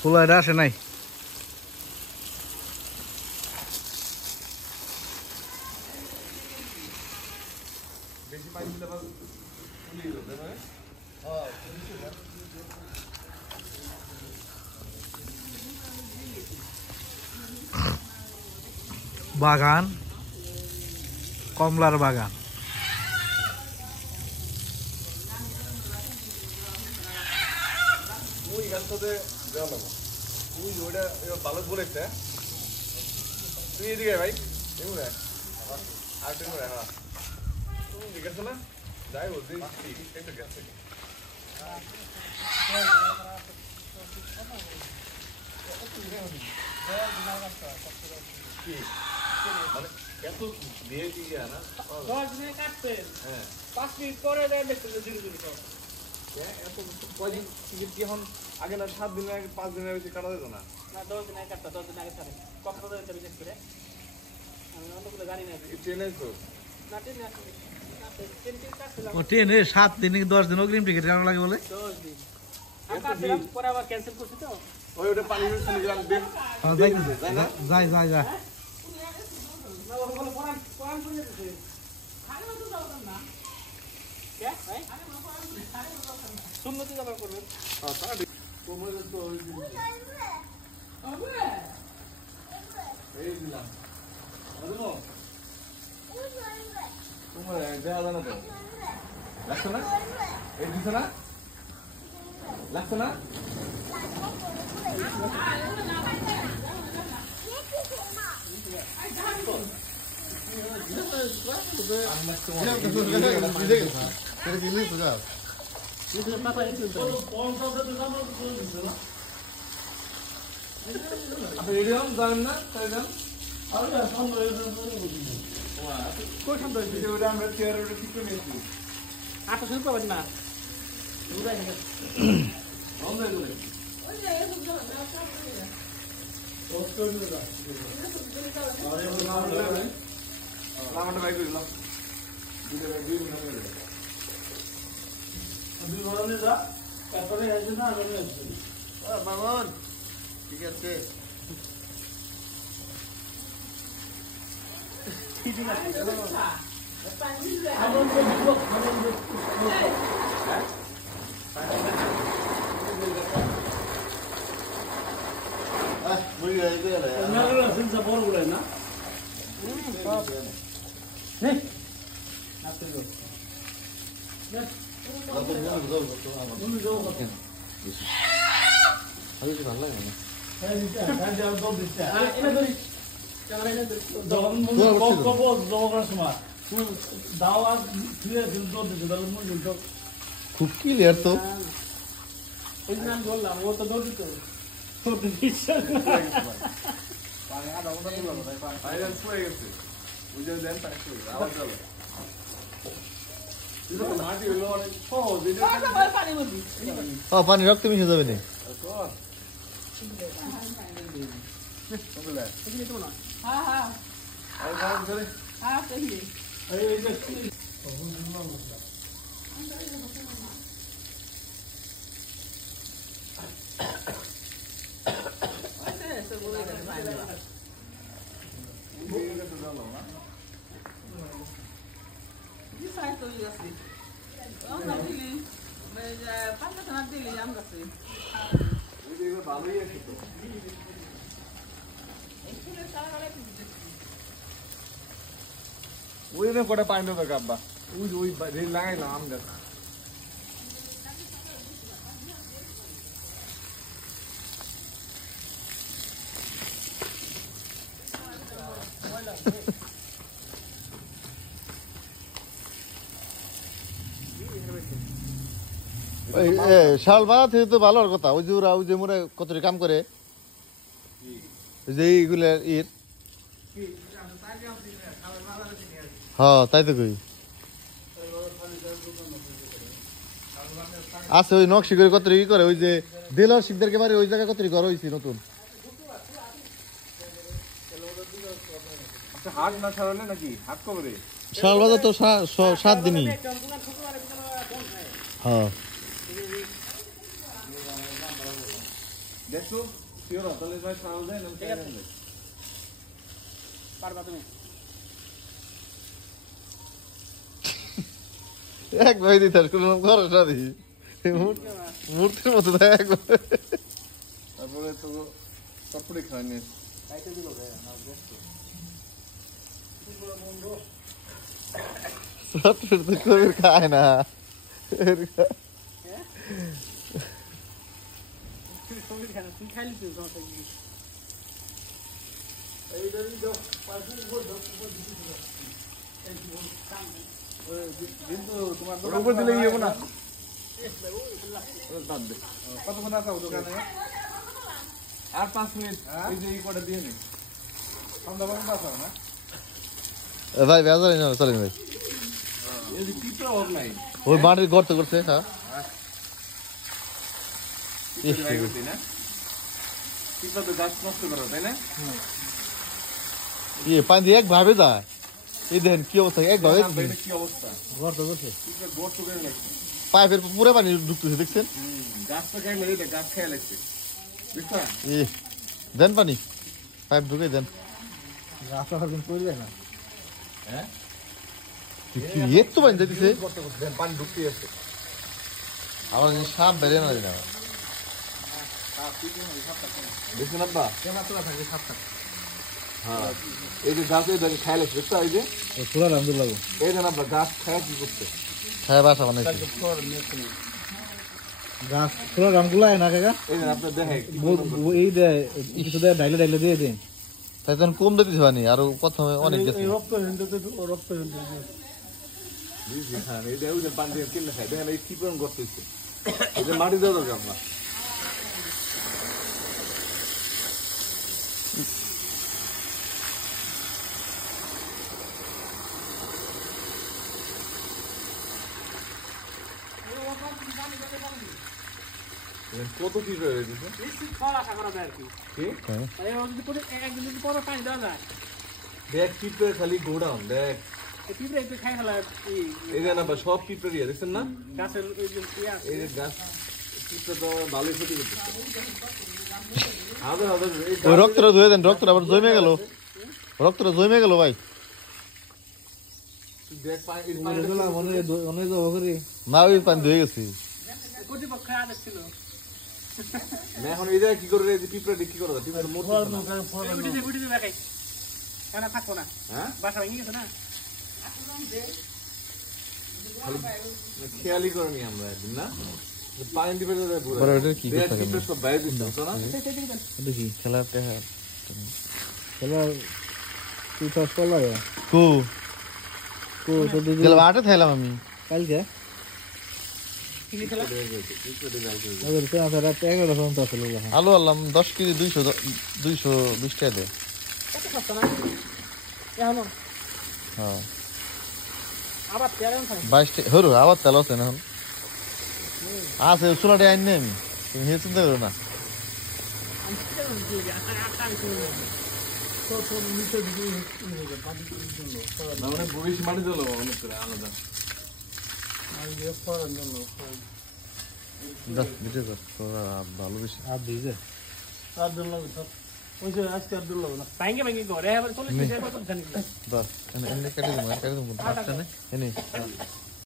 ফুলাইটা আসে নাই বাগান কমলার বাগান যাই বলছি একটু গেছে এত দিয়ে দিয়ে না 10 দিনে কাটতেন হ্যাঁ 5 মিনিট পরে দেখতেন জিরো জিরো সব এত কয়দিন কি এখন আগে না 7 দিনের আগে 5 দিনের বেশি কাটা যেত না না 10 দিন আগে কাটতা 10 দিন আগে ছাড়ে কক্সবাজারে তো বিশেষ করে আমি অন্যগুলো জানি না ট্রেনে তো না ট্রেনে আসলে ট্রেনে 7 দিন 10 দিন অগ্রিম টিকিট কাটা লাগে বলে 10 দিন আমি পরে আবার ক্যান্সেল করছি তো ওই ওটা পানি মিশন নিলাম দেন যাই যাই যাই না ওগুলো কোরআন কোরআন পড়ে দিতে খালি মতো দাও না কে ভাই সুন্নতি জমা করবেন হ্যাঁ তা কোমরে তো ওই দিন আবে এই দিলাম আদমো কোমরে দেয়া জানা তো লাগছে না এই দিছ না লাগছে না ঠিক আছে খুব ক্লিয়ার তো ওই নাম বললাম ও তো দৌড় দিত পানি রক্ত মিশে যাবে না ওই কটা পানি তো কাব্বা ওই ওই লাগাইলাম আম গাছ শাল বাড়া থেকে তো ভালো কথা ওই যে ওরা ওই যে মোরা কত কাম করে যে এইগুলা ইর হ্যাঁ তাই তো কই আছে ওই নকশি করে কত কি করে ওই যে দেলার শিকদারকে বাড়ি ওই জায়গায় কত ঘর হয়েছে নতুন হাট না ছাড়লে নাকি হাট কবে শাল বাজার তো 7 দিনই হ্যাঁ দেখো শিওর তাহলে ভাই সারা দেন আমি ঠিক আছে। পারবা তুমি? এক ভাই দিতে কোনো ভরসা দিই মূর্তির মতো দেখ তারপরে তো কাপড়ে খায়নি খাইতে দিল ভাই আমার ব্যস্ত। সত্যি তো কবির খায় না তুই সবই খানা তুই খাইলি তুই তোমার কি? কিন্তু তোমার উপর দিলে কি হবে না কতক্ষণ আছে দোকানে আর 5 মিনিট এই যে এই কটা দিয়ে নি আমরা বন্ধ আছে না ভাই বেজার না চলেন ভাই এই যে পিপড়া অনলাইন ওই বাড়ির গর্ত করছে হ্যাঁ পিপড়া তো গাছ নষ্ট করো তাই না ইয়ে পানি এক ভাবে যায় এই দেখেন কি অবস্থা এক ভাবে কি অবস্থা গর্ত করছে পিপড়া গর্ত করে লাগছে পাইপের পুরো পানি ঢুকতেছে দেখছেন গাছটা খাই মেরে গাছ খেয়ে লাগছে বুঝছা ই দেন পানি পাইপ ঢুকে দেন রাস্তা হারবেন করবে না। হ্যাঁ কি একটু পানি দিতেছে পানি ঢুকতে আছে আমার সাপ বেড়ে না দিনা দেখছেন আব্বা কেমন তোলা থাকে সাতটা হ্যাঁ এই যে গাছ এই দেখে খেয়ে লাগছে বুঝছো এই যে পুরো আলহামদুলিল্লাহ এই যে আব্বা গাছ খেয়ে কি করছে হ্যাঁ বাসা বানাইছে গাছ পুরো রামগুলা না কাকা এই যে আপনার দেখে এই দে কিছু দে ডাইলে ডাইলে দিয়ে দেন। তাই তখন কম দিতেছে পানি আরো প্রথমে অনেক গেছে রক্ত হিন্দু রক্ত হিন্দু হ্যাঁ এই যে ওই যে পানি দিয়ে কিনে খায় দেখেন এই কি পরিমাণ করতেছে এই যে মাটি দেওয়া দরকার আপনার কত কি রয়ে গেছে নিশ্চিত ফল আশা করা যায় আর কি। কি এই ও যদি একদিন যদি পরে পানি দেওয়া যায় দেখ পিঁপড়ে খালি গোডাউন দেখ পিঁপড়ে একটু খাই ফেলা এই যে না বা সব পিঁপড়ে দিয়ে দেখছেন না গাছের এই যে ইয়ে আছে। এই যে গাছ পিঁপড়ে তো ভালোই ক্ষতি করতেছে হাজার হাজার এই ওই রক্তটা ধুয়ে দেন রক্তটা আবার জমে গেল রক্তটা জমে গেল ভাই দেখ না ওই পানি ধুয়ে গেছি কর্তৃপক্ষ আদেশ ছিল এখন এই জায়গায় কি করে এই যে পিঁপড়ে কি করে পিঁপড়ে মরছে না উঠে দিবে খাই কেন থাকবো না হ্যাঁ বাসা ভেঙে গেছে না খেয়ালই করিনি আমরা একদিন না যে পানি দিবে তো দেখ পুরো বড় ওটা কি দেখ করতে হবে? পিঁপড়ে সব বাইরে দিচ্ছে তো না দেখি খেলাটা চলো তুই তো চল লাগে কো তো তো দিদি গেল আটে থাইলাম আমি কালকে পিঁপড়ে যাই করে ওদের তো আমরা রাত 11 পর্যন্ত আসলে আলু আনলাম 10 কেজি 220 টাকা দেয় কত সস্তা না এখনো হ্যাঁ আবার তেলেন খাই 22 টাকা হরো আবার তেল আছে না এখন আছে চুলাটি আইন নেই আমি তুমি হে চিন্তা করো না না মানে বরিশ মাটি দিল অনেক করে আলাদা দিতে কর তোরা ভালো বেশি আর দিছে আর দিন লাগবে তো ওই যে আজকে আর দিন লাগবে না ভাঙে ভাঙে ঘরে আবার চলে গেছে কত জানি বাস এনে কেটে দিন কোন আটটা নে এনে